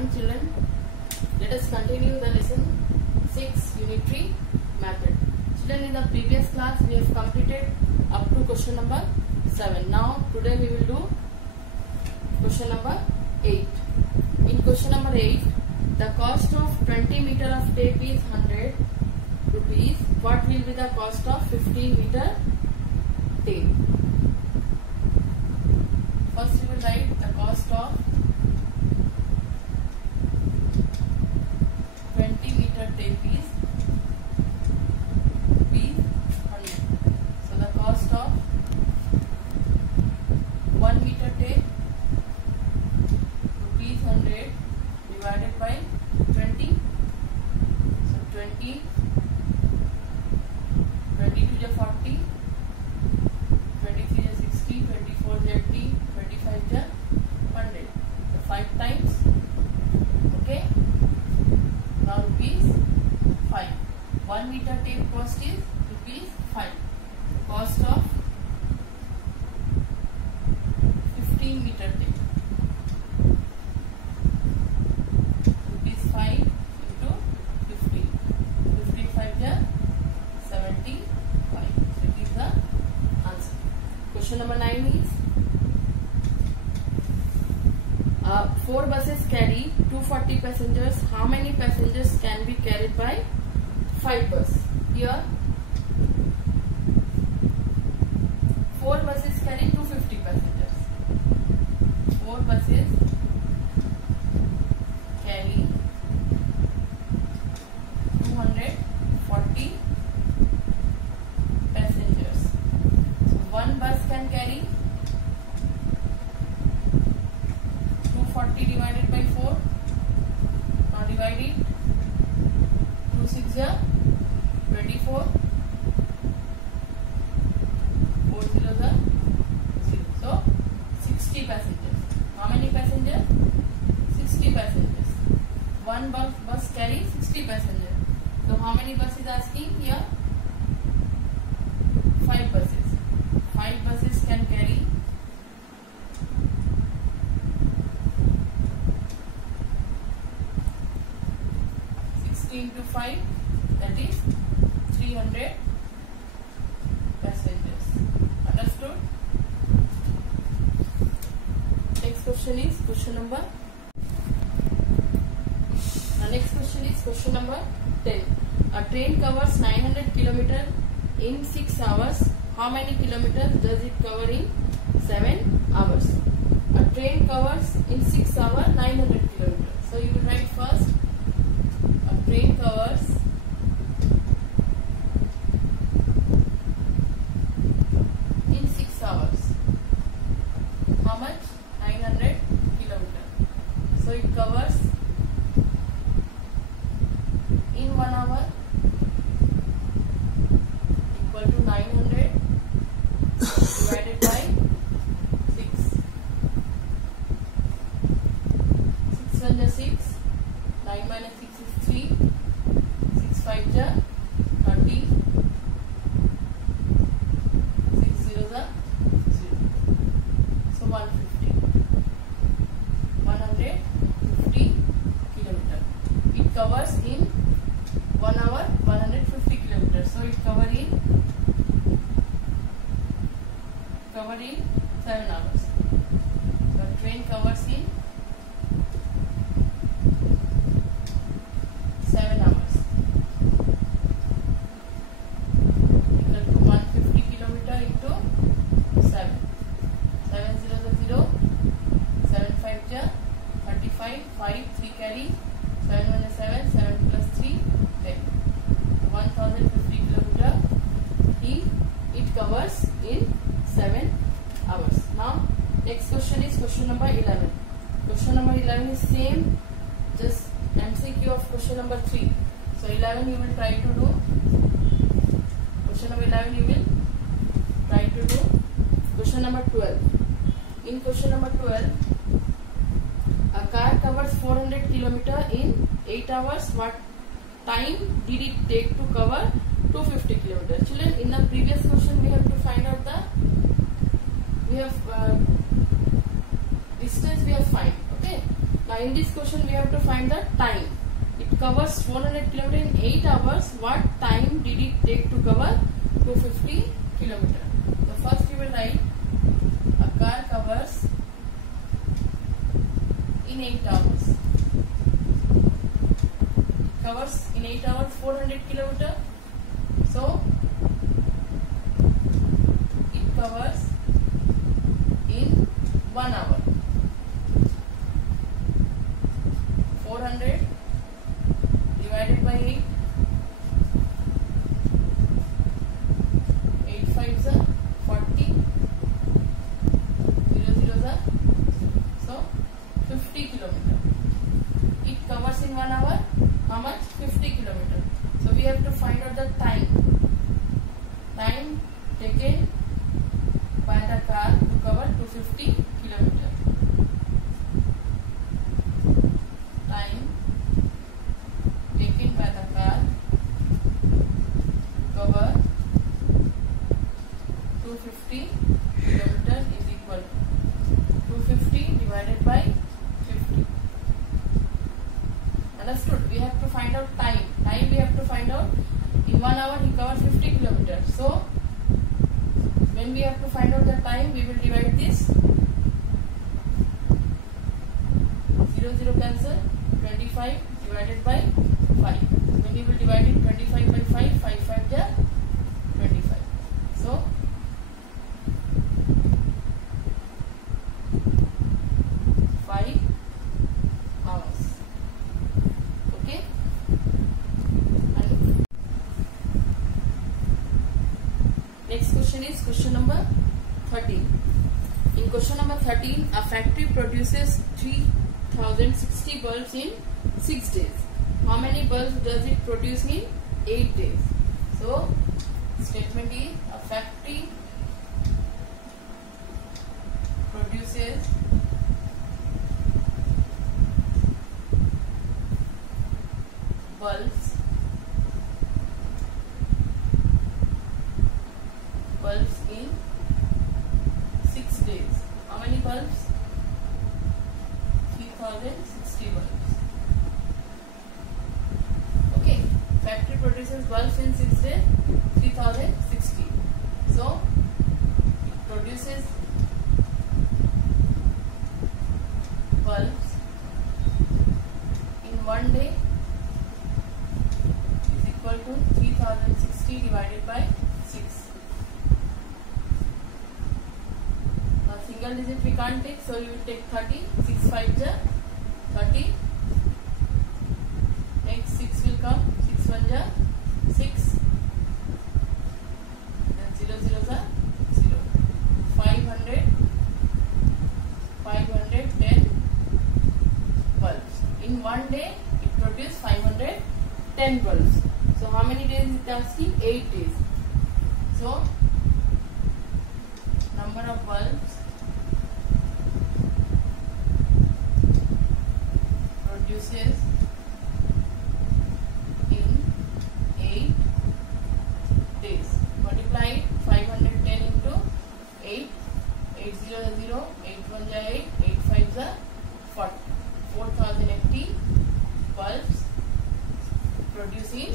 morning children. Let us continue the lesson 6 unit 3 method. Children, in the previous class we have completed up to question number 7. Now today we will do question number 8. In question number 8, the cost of 20 meter of tape is 100 rupees. What will be the cost of 15 meter tape? First we will write the cost of 20 meter tape is 100. So the cost of 1 meter tape ₹100 divided by 20. So 20, 22 is 40, 23 is 60, 24 is 80, 25 is 100. So 5 times. Okay. Now ₹5. 1 meter tape cost is ₹5. Cost of 15 meter tape. ₹5 into 15. 55 is 75. So it is the answer. Question number 9 is 4 buses carry 240 passengers. How many passengers can be carried by 5 buses? Here 4 buses carry 250 passengers. 4 buses carry 240 passengers. So 1 bus can carry 240 divided by 4. Now divide it. 2 6 is 24. 4 0 is 0. So 60 passengers. How many passengers? 60 passengers. 1 bus carries 60 passengers. So how many buses asking here? 5 buses. 5 buses can carry 60 into 5, that is 300 passengers. Understood? Next question is question number. Next question is question number 10. A train covers 900 km in 6 hours. How many kilometers does it cover in 7 hours? A train covers in 6 hours 900 km. So you will write first. A train covers in 6 hours. How much? 900 km. So it covers in 1 hour equal to 900 divided by 6. 6 1 is 6. 9 minus 6 is 3. 6 5 is 30. 6 0 is 0. So 150. 150 km. It covers in 1 hour 150 kilometers. So it cover in 7 hours. The train covers in 7 hours. Equal to 150 kilometer into 7. 7 0 is 0. 7 5 is 35. 5 3 carry. 7 1 is 7. 7 plus 3 10. 1050 kilometer it covers in 7 hours. Now next question is question number 11. Question number 11 is same, just MCQ of question number 3. So 11 you will try to do. Question number 11 you will try to do. Question number 12. In question number 12, a car covers 400 km in 8 hours. What time did it take to cover 250 km? Children, in the previous question we have to find out the distance we have find. Okay, Now in this question we have to find the time. It covers 400 km in 8 hours. What time did it take to cover 250 km? So first we will write a car covers in 8 hours. It covers in 8 hours 400 km. So it covers in 1 hour. 400 divided by 8. 8 5s are 40. 0 0s are so 50 km. It covers in 1 hour. How much? 50 km. So we have to find out the time. Time taken by the car to cover 250 km. Time taken by the car to cover 250 km is equal to 250 divided by 50. Understood? We have to find out time. Time we have to find out. In 1 hour he covers 50 km. So when we have to find out the time, we will divide this. 0 0 cancel. 25 divided by 5. When you will divide it 25 by 5, 5 5 ja 25. So 5 hours. Okay. And next question is question number 13. In question number 13, a factory produces 3060 bulbs in 6 days. How many bulbs does it produce in 8 days? So, statement is a factory produces bulbs in 6 days. How many bulbs? 3060 bulbs. Okay, factory produces bulbs in 6 days, 3060. So it produces bulbs in 1 day is equal to 3060 divided by 6. Now single digit we can't take, so you will take 30. 6 5 ja 30. Next 6 will come. 6 1 ja 6. Then 0 0 ja 0. 510 bulbs. In 1 day it produces 510 bulbs. So how many days is it asking? 8 days. So number of bulbs produces in 8 days. Multiply 510 into 8. 8 0 0, 8 1 ja 8, 8 5 ja 40. 4080 bulbs produced in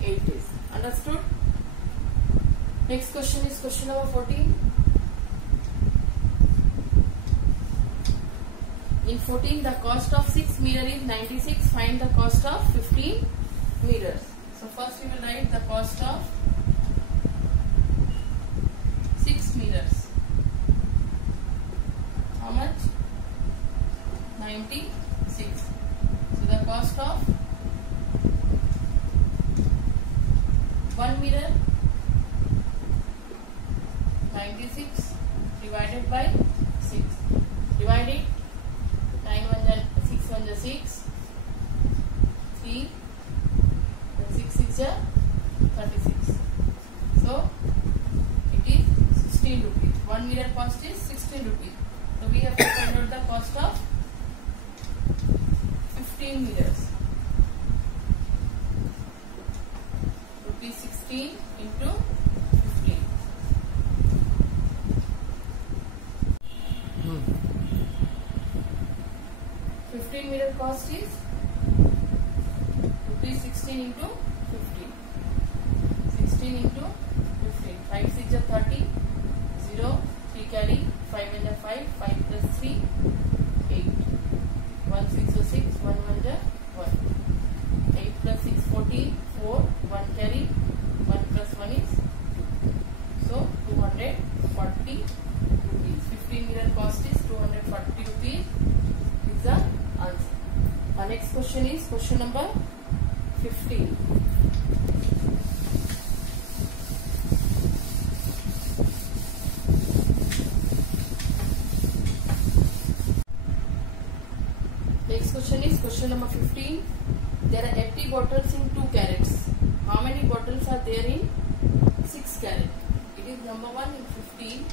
8 days. Understood? Next question is question number 14. In 14, the cost of 6 meters is 96. Find the cost of 15 meters. So first we will write the cost of 6 meters. How much? 96. So the cost of 1 meter 96 divided by 6. Divide it. 9 1 ja 6 1 ja 6. 3. Then 6 6 ja 36. So it is 16 rupees. 1 meter cost is 16 rupees. So we have to find out the cost of 15 meters. Rupees 16 into 15. 15 meter cost is rupees 16 into 15. 16 into 15. 5 6 is 30. 0. 3 carry. 5 and 5. 5 plus 3. 8. 1 6 is 6. 1 1 is 1. 8 plus 6 14. 4. 1 carry. 1 plus 1 is 2. So 240 rupees. 15 meter cost is 240 rupees. Is the answer. Our next question is question number 15. Next question is question number 15. There are 80 bottles in 2 carats. How many bottles are there in 6 carat? It is number 1 in 15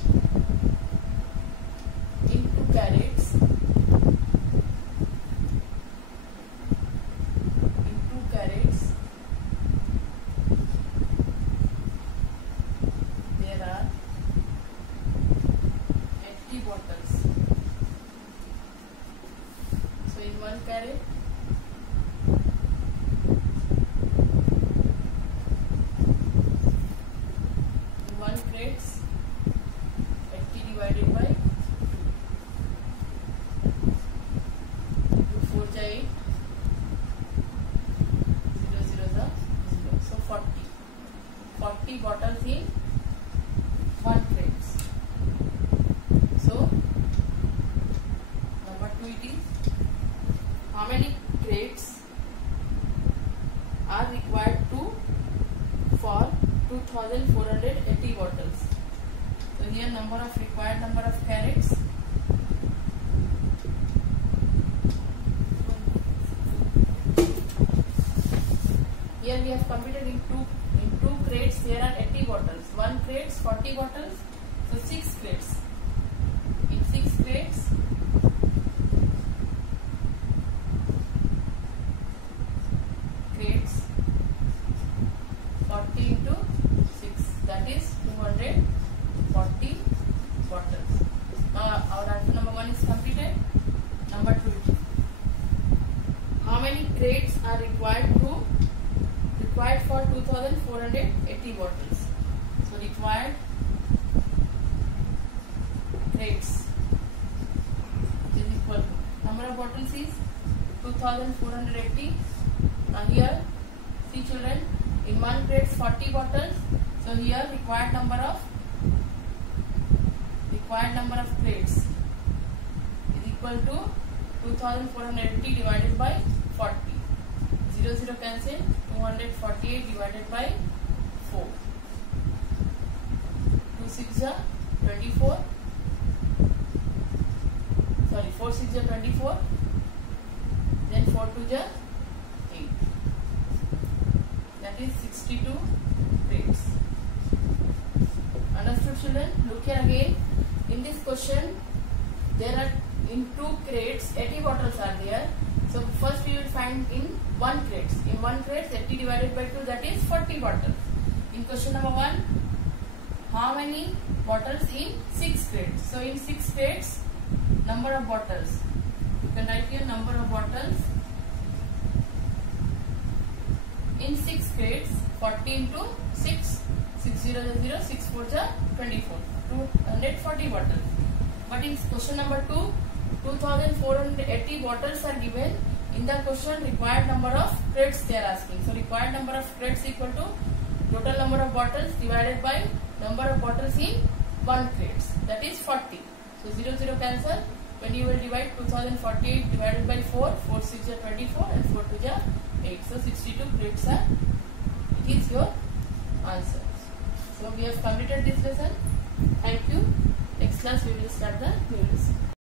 in 2 carats. In 2 carats, there are 80 bottles. So in 1 carat, in 1 crates, 80 divided by 2. 4 is 8. 0 0 is 0. So 40. 40 bottles in 1 crates. So number 2 it is, how many crates are required for 2480 bottles? So here required number of carats. Here we have computed in two crates there are 80 bottles. 1 crate 40 bottles. So 6 crates. In 6 crates, crates 40 into 6, that is 240 bottles. Now our answer number 1 is completed. Number 2, how many crates are required for 2480 bottles? So required crates is equal to number of bottles is 2480. Now here see children, in 1 crate 40 bottles. So here required number of crates is equal to 2480 divided by 40. 0 0 cancel. 248 divided by 4. 2 6 are 24. Sorry, 4 6 are 24. Then 4 2 are 8. That is 62 crates. Understood children? Look here again. In this question, there are in 2 crates 80 bottles are there. So first we will find in 1 crate. In 1 crate 80 divided by 2, that is 40 bottles. In question number 1, how many bottles in 6 crates? So in 6 crates, number of bottles. You can write here number of bottles. In 6 crates, 40 into 6, 6 0 0, 6 4 24, 240 bottles. But in question number 2, 2480 bottles are given. In the question, required number of crates they are asking. So required number of crates equal to total number of bottles divided by number of bottles in 1 crates, that is 40. So 0 0 cancel. When you will divide 2048 divided by 4, 4 6 are 24 and 4 2 are 8. So 62 crates are, it is your answer. So we have completed this lesson. Thank you. Next class we will start the new lesson.